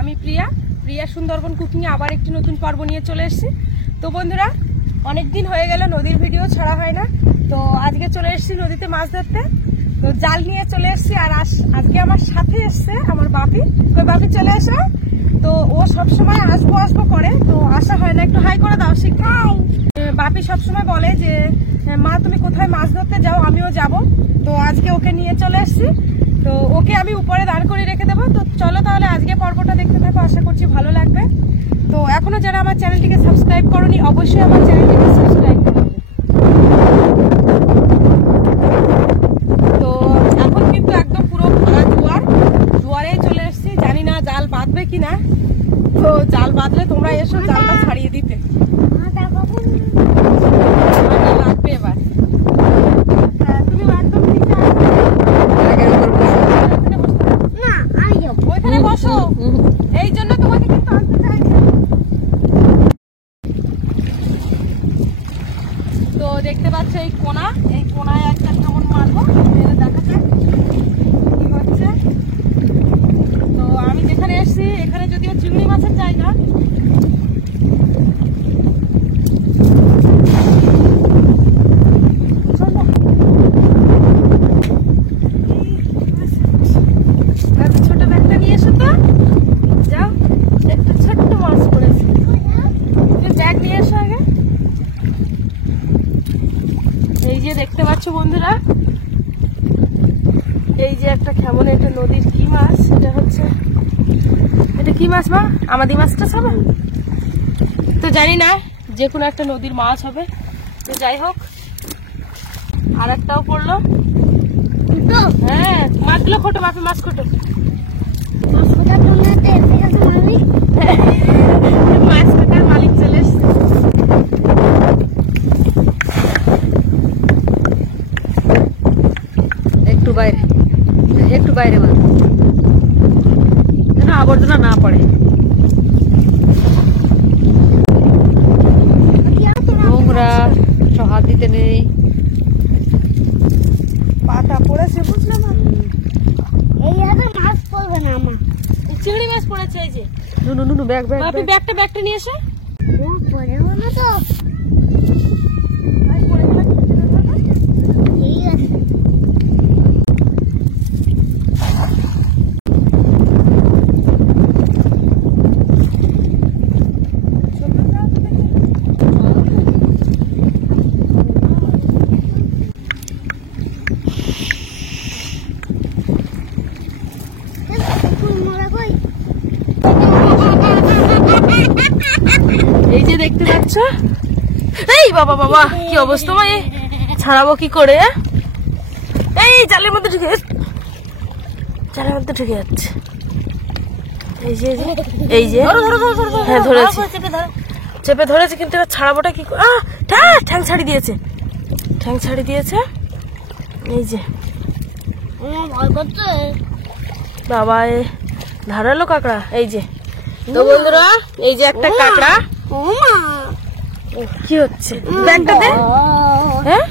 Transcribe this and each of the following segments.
আমি প্রিয়া সুন্দরবন কুকিং এ আবার একটি নতুন পর্ব নিয়ে চলে এসেছি। তো বন্ধুরা, অনেকদিন হয়ে গেল নদীর ভিডিও ছাড়া হয় না, তো আজকে চলে এসেছি নদীতে মাছ ধরতে। তো জাল নিয়ে চলে এসেছি, আর আজকে আমার সাথে এসছে আমার বাপি। তো বাপি চলে এসো। তো ও সবসময় আসবো করে, তো আসা হয় না। একটু হাই করে দাও। শিখাও। বাপি সবসময় বলে যে মা তুমি কোথায় মাছ ধরতে যাও, আমিও যাব। তো আজকে ওকে নিয়ে চলে এসেছি। তো ওকে আমি উপরে দাঁড় করে রেখে দেবো। তো চলো তাহলে আজকে পর্বটা দেখতে থাকো, আশা করছি ভালো লাগবে। তো এখনো যারা আমার চ্যানেলটিকে সাবস্ক্রাইব করোনি, অবশ্যই আমার চ্যানেলটিকে সাবস্ক্রাইব করো। তো এখন কিন্তু একদম পুরো ভরা জোয়ারে চলে এসেছি। জানি না জাল বাঁধবে কিনা, তো জাল বাঁধলে তোমরা এসো জালটা ছাড়িয়ে দিতে। লাগবে এবার। তুমি একদম ওইখানে বসো, এই জন্য তোমাকে কিন্তু আনতে চাইনি। তো দেখতে পাচ্ছ এই কোনায় একটা কেমন মারবো দেখা যাক কি হচ্ছে। তো আমি যেখানে এসছি এখানে যদিও চিংড়ি মাছের জায়গা, ছোট ব্যাগটা নিয়ে এসো তো। যাও, একটা ছোট্ট মাছ পড়েছে, ব্যাগ নিয়ে এসো আগে। এই যে দেখতে পাচ্ছ বন্ধুরা, এই যে একটা কেমন একটা নদীর কি মাছ, এটা কি মাছ মা? আমাদি মাছটা সব তো জানি না, যে কোনো একটা নদীর মাছ হবে। তো যাই হোক, আর একটাও পড়লো। হ্যাঁ, মাছগুলো খোটো বাপি, মাছ খোটো। মাছ কাটার মালিক চলে এসছে। একটু বাইরে মাছ, যেন আবর্জনা না পড়ে। নোংরা সব হাত দিতে নেই। পাতা পড়েছে, বুঝলাম। মাছ পড়বে না আমার, চিংড়ি মাছ পড়েছে। এই যে নুনু ব্যাগ বাপি, ব্যাগটা নিয়ে এসে। পড়বে না তো। ঠিক আছে, এই যে দেখতে পাচ্ছ, এই বাবা কি অবস্থা, মানে ছাড়াবো কি করে? এই জালের মধ্যে ঢুকে যাচ্ছে। এই যে হ্যাঁ ধরেছি, চেপে ধরেছে, কিন্তু এবার ছাড়াবোটা কি করে? ঠ্যাং ছাড়িয়ে দিয়েছে। এই যে ভয় করছে বাবা, ধারালো কাঁকড়া। এই যে তো বন্ধুরা, এই যে একটা কাঁকড়া। কি হচ্ছে ব্যাগটা দে? হ্যাঁ,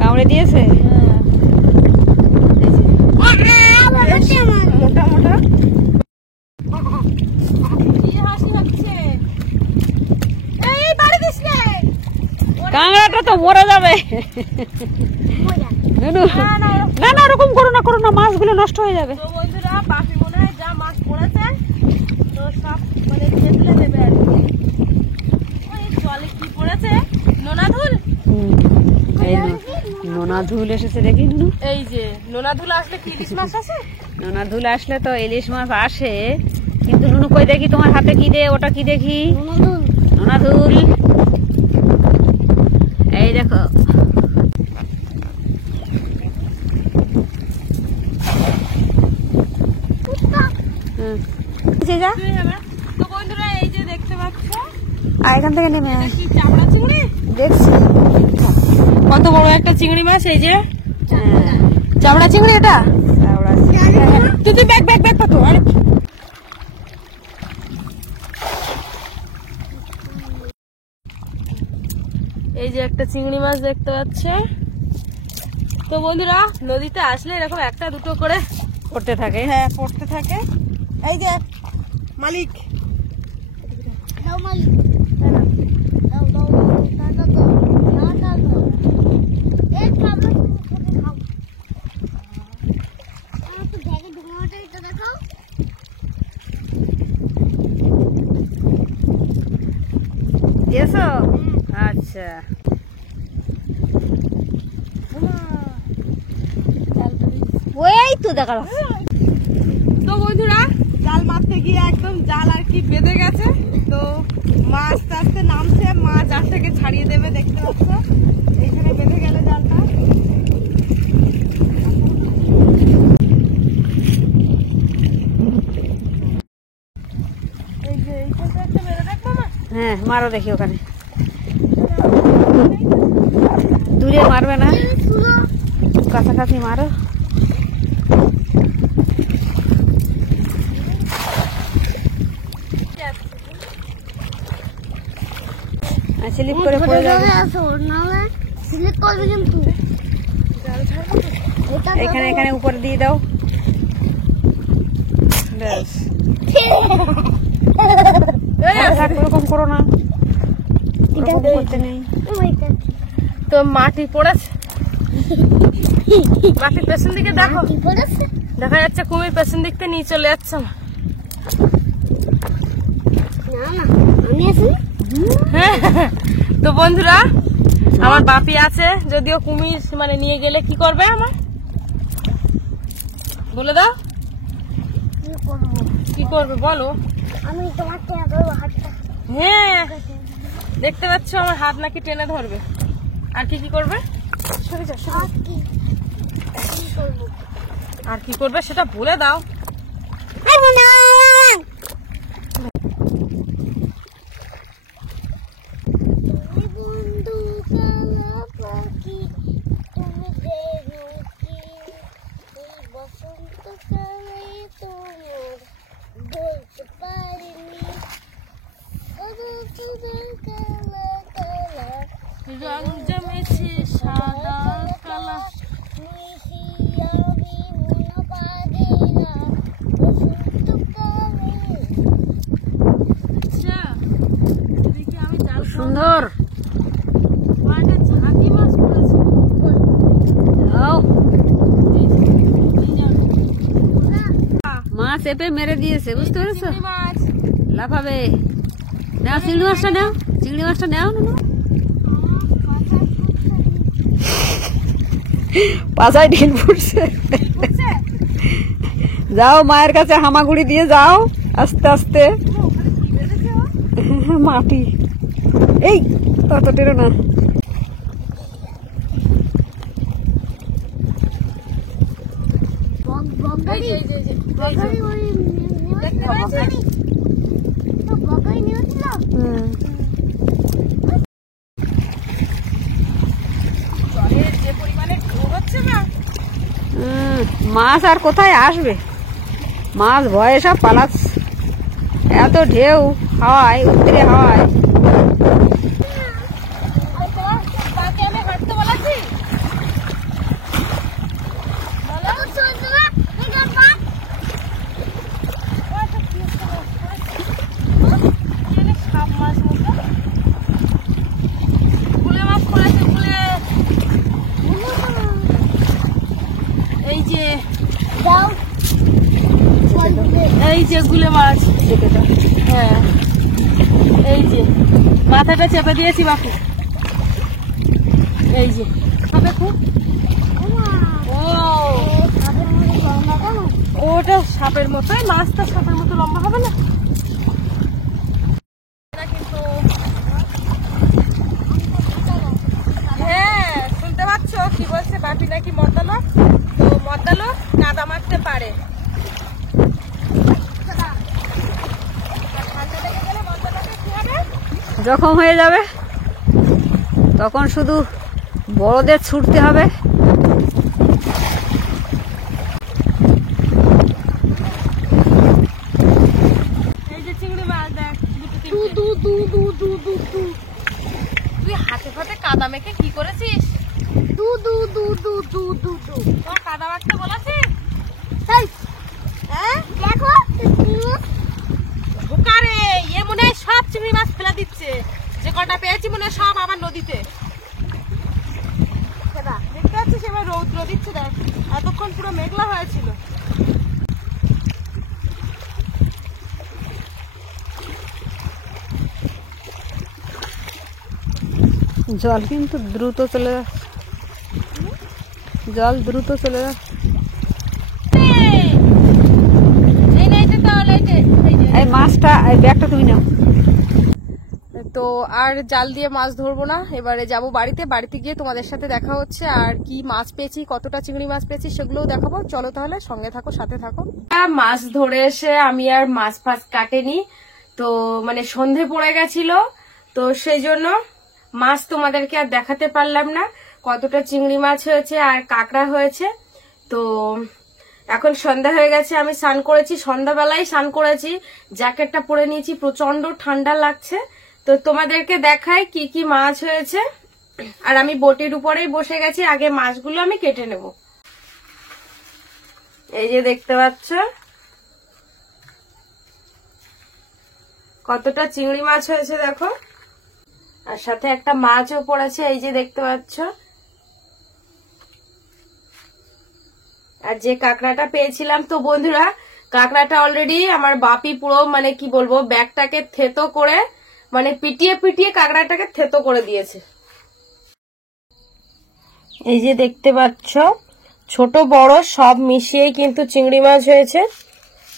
কামড়ে দিয়েছে। মোটা কি হাসি হচ্ছে? এই বাড়ি দিস না, কাঁকড়াটা তো মরে যাবে। না ওরকম করো না, মাছগুলো নষ্ট হয়ে যাবে। তো বন্ধুরা, বাপি মনে হয় যা মাছ পড়েছে তো সব মানে ফেলে দেবে আর কি। ওই জলে কি পড়েছে? নোনাধুল। নোনাধুল এসেছে দেখি। এই যে নোনাধুল আসলে কি ইলিশ মাছ আসে? নোনাধুল আসলে তো ইলিশ মাছ আসে, কিন্তু নুনু কই দেখি তোমার হাতে কি দে, ওটা কি দেখি? নোনাধুল। এই দেখো, তো বন্ধুরা, এই যে দেখতে পাচ্ছ, এখান থেকে নেমে চামড়া চিংড়ি দেখছি কত বড় একটা চিংড়ি মাছ। এই যে চামড়া চিংড়ি, এটা তুই ব্যাগ কত। এই যে একটা চিংড়ি মাছ দেখতে পাচ্ছে। তো বন্ধুরা, নদীতে আসলে এরকম একটা দুটো করে পড়তে থাকে। হ্যাঁ, পড়তে থাকে। এই যে মালিক, দাও মালিক, দাও দাও দাও দাও দাও দাও দাও এই খাবার তুমি খাও। আমার তো ব্যাগে ঢোকানোটা এটা দেখাও। দিয়েছো? আচ্ছা, ওই তো দেখা তো বন্ধুরা জাল মারতে গিয়ে একদম জাল আর কি বেঁধে গেছে। তো মা আস্তে আস্তে নামছে, মা জাল থেকে ছাড়িয়ে দেবে, দেখতে পাচ্ছ এইখানে বেঁধে গেল জালটা। এই যে এইখানটা একটা মেরে দেখবো মা। হ্যাঁ, মারো দেখি ওখানে, দূরে মারবে না, কাছাকাছি মারো। স্লিপ করে পড়ে যাবে। সিলেক্ট করবে কিন্তু এখানে এখানে উপরে দিয়ে দাও, ব্যাস। ওরকম করো না, ওরকম করতে নেই। তো মাটি পড়েছে, মাটির পেছন দিকে দেখো, দেখা যাচ্ছে কুমির পেছন দিক থেকে নিয়ে চলে যাচ্ছে আমার। না না আমি আছি। তো বন্ধুরা আমার বাপি আছে, যদিও কুমির মানে নিয়ে গেলে কি করবে আমার বলে দাও, কি করবে বলো? আমি তোমার টেনে ধরবো হাতটা। হ্যাঁ, দেখতে পাচ্ছ আমার হাত নাকি টেনে ধরবে। আর কি কি করবে? সরে যা, সরে আর কি করবো? আর কি করবে সেটা বলে দাও। তুমি বন্ধু কালা পাখি, তুমি দেখো কি এই বসন্তকালে তোমার বলতে পারিনি। কালা কালা রং জমেছে সাদা কালা, মিশি আমি মনে পারি না বসন্তকালে। আচ্ছা এদিকে আমি জাল সুন্দর, একটা ঝাঁকি মাছ পড়েছে। যাও। এই যে, এই জাল। মাছ চেপে মেরে দিয়েছে, বুঝতে পেরেছো? চিংড়ি মাছ। লাফাবে। নাও চিংড়ি মাছটা, নাও চিংড়ি মাছটা, নাও না, পাশায় ঢিল ফুটছে। বুঝছে? যাও মায়ের কাছে হামাগুড়ি দিয়ে যাও, আস্তে আস্তে। ওখানে কি বেঁধেছে ও? মাটি, এই তত টেরো না। এই যে, এই যে, এই যে, বগাই ওই দেখতে পেয়েছিস? তো বগাই নিয়েছিল। জলের যে পরিমাণে ঢেউ হচ্ছে না, মাছ আর কোথায় আসবে, মাছ ভয়ে সব পালাচ্ছে, এত ঢেউ হাওয়ায়, উত্তরে হাওয়ায়। আর তোমার পাকে আমি হাঁটতে বলেছি? বলো। সাপ মাছ মতো গুলে মাছ পড়েছে, গুলে। এই যে, যাও এই যে গুলে মাছ। হ্যাঁ, এই যে মাথাটা চেপে দিয়েছি বাপু। এই যে হবে খুব। ও ওটা সাপের মতোই, মাছটা সাপের মতো লম্বা হবে না কিন্তু। হ্যাঁ, শুনতে পাচ্ছ কি বলছে বাপি, নাকি মদ্দালো, তো মদ্দালো কাদা মারতে পারে। জখম হয়ে যাবে তখন শুধু বড়দের ছুটতে হবে। এই যে চিংড়ি মাছ দেখ, তুই হাতে ফাতে কাদা মেখে কি করেছিস? তোর কাদা মাখতে বলেছিস? দেখো নদীতে, দেখতে পাচ্ছিস এবার রৌদ্র দিচ্ছে দেখ, এতক্ষণ পুরো মেঘলা হয়েছিল। জল কিন্তু দ্রুত চলে যাচ্ছে, জল দ্রুত চলে যাচ্ছে। এই মাছটা, এই ব্যাগটা তুমি নাও। তো আর জাল দিয়ে মাছ ধরবো না, এবারে যাব বাড়িতে। বাড়িতে গিয়ে তোমাদের সাথে দেখা হচ্ছে, আর কি মাছ পেয়েছি, কতটা চিংড়ি মাছ পেয়েছি সেগুলোও দেখাবো। চলো তাহলে সঙ্গে থাকো, সাথে থাকো। মাছ ধরে এসে আমি আর মাছ ফাছ কাটেনি, তো মানে সন্ধে পড়ে গেছিল, তো সেই জন্য মাছ তোমাদেরকে আর দেখাতে পারলাম না। কতটা চিংড়ি মাছ হয়েছে আর কাঁকড়া হয়েছে। তো এখন সন্ধ্যা হয়ে গেছে, আমি স্নান করেছি, সন্ধ্যাবেলায় স্নান করেছি, জ্যাকেটটা পরে নিয়েছি, প্রচন্ড ঠান্ডা লাগছে। তো তোমাদেরকে দেখাই কি কি মাছ হয়েছে। আর আমি বটির উপরেই বসে গেছি, আগে মাছগুলো আমি কেটে নেব। এই যে দেখতে পাচ্ছ কতটা চিংড়ি মাছ হয়েছে দেখো, আর সাথে একটা মাছও পড়েছে, এই যে দেখতে পাচ্ছ। আর যে কাঁকড়াটা পেয়েছিলাম, তো বন্ধুরা কাঁকড়াটা অলরেডি আমার বাপি পুরো মানে কি বলবো ব্যাগটাকে থেতো করে, মানে পিটিয়ে পিটিয়ে কাঁকড়াটাকে থেতো করে দিয়েছে। এই যে দেখতে পাচ্ছ ছোট বড় সব মিশিয়েই কিন্তু চিংড়ি মাছ হয়েছে।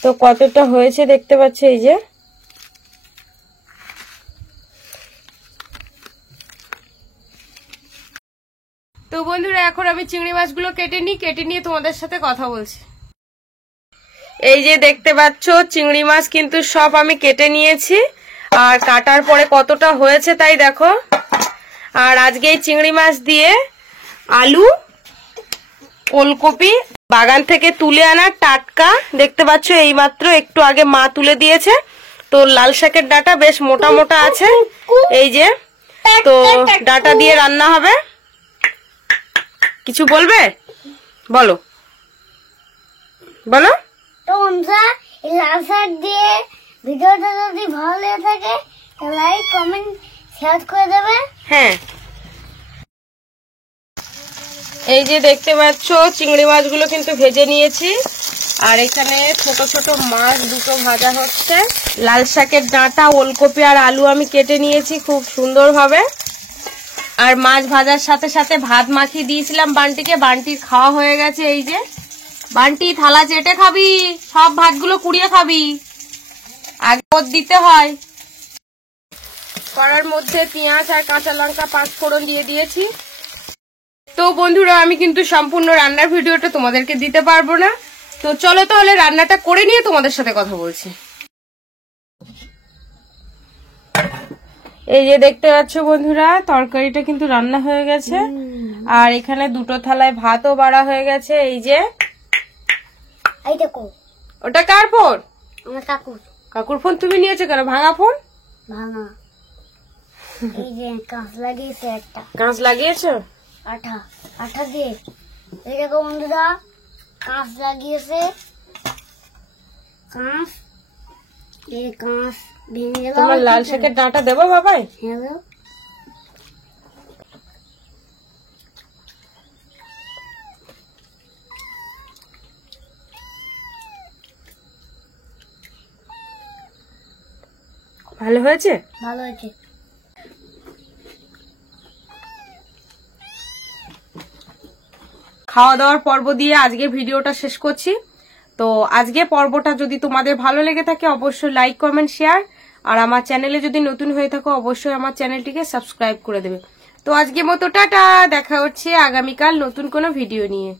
তো কতটা হয়েছে দেখতে পাচ্ছ, এই যে তো বন্ধুরা এখন আমি চিংড়ি মাছগুলো কেটে নিয়ে তোমাদের সাথে কথা বলছি। এই যে দেখতে পাচ্ছ চিংড়ি মাছ কিন্তু সব আমি কেটে নিয়েছি, আর কাটার পরে কতটা হয়েছে তাই দেখো। আর আজকে এই চিংড়ি মাছ দিয়ে আলু, ওলকপি বাগান থেকে তুলে আনা টাটকা, দেখতে পাচ্ছ এইমাত্র একটু আগে মা তুলে দিয়েছে। তো লাল শাকের ডাঁটা বেশ মোটা মোটা আছে, এই যে। তো ডাঁটা দিয়ে রান্না হবে। কিছু বলবে? বলো বলো। তো বন্ধুরা এই লাল শাক দিয়ে ভিডিওটা যদি ভালো লেগে থাকে লাইক কমেন্ট শেয়ার করে দেবে। হ্যাঁ, এই যে দেখতে পাচ্ছ চিংড়ি মাছগুলো কিন্তু ভেজে নিয়েছি, আর এখানে ছোট ছোট মাছ দুটো ভাজা হচ্ছে। লাল শাকের ডাঁটা, ওলকপি আর আলু আমি কেটে নিয়েছি খুব সুন্দরভাবে। আর মাছ ভাজার সাথে সাথে ভাত মাখিয়ে দিয়েছিলাম বান্টিকে, বান্টির খাওয়া হয়ে গেছে। এই যে বান্টি থালা চেটে খাবি, সব ভাতগুলো কুড়িয়ে খাবি, আগে ওর দিতে হয়। কড়ার মধ্যে পেঁয়াজ আর কাঁচা লঙ্কা 5 ফোড়ন দিয়ে দিয়েছি। তো বন্ধুরা আমি কিন্তু সম্পূর্ণ রান্নার ভিডিওটা তোমাদেরকে দিতে পারবো না, তো চলো তাহলে রান্নাটা করে নিয়ে তোমাদের সাথে কথা বলছি। এই যে দেখতে পাচ্ছ বন্ধুরা তরকারিটা কিন্তু রান্না হয়ে গেছে, আর এখানে দুটো থালায় ভাতও বাড়া হয়ে গেছে। এই যে এই দেখো, ওটা কার ফোন? আমার কাকুর। কাকুর ফোন তুমি নিয়েছো কেন? ভাঙা ফোন? ভাঙা। এই যে কাঁচ লাগিয়েছে একটা। কাঁচ লাগিয়েছো? আঠা, আঠা দিয়ে। এই দেখো বন্ধুরা কাঁচ লাগিয়েছে, কাঁচ। এই কাঁচ ভেঙে গেল। তোমার লাল শাকের ডাঁটা দেবো বাবাই? হ্যাঁ, ভালো হয়েছে? ভালো হয়েছে। খাওয়া দাওয়ার পর্ব দিয়ে আজকে ভিডিওটা শেষ করছি। তো আজকে পর্বটা যদি তোমাদের ভালো লেগে থাকে অবশ্যই লাইক কমেন্ট শেয়ার, আর আমার চ্যানেলে যদি নতুন হয়ে থাকো অবশ্যই আমার চ্যানেলটিকে সাবস্ক্রাইব করে দেবে। তো আজকে মতো টাটা, দেখা হচ্ছে আগামীকাল নতুন কোনো ভিডিও নিয়ে।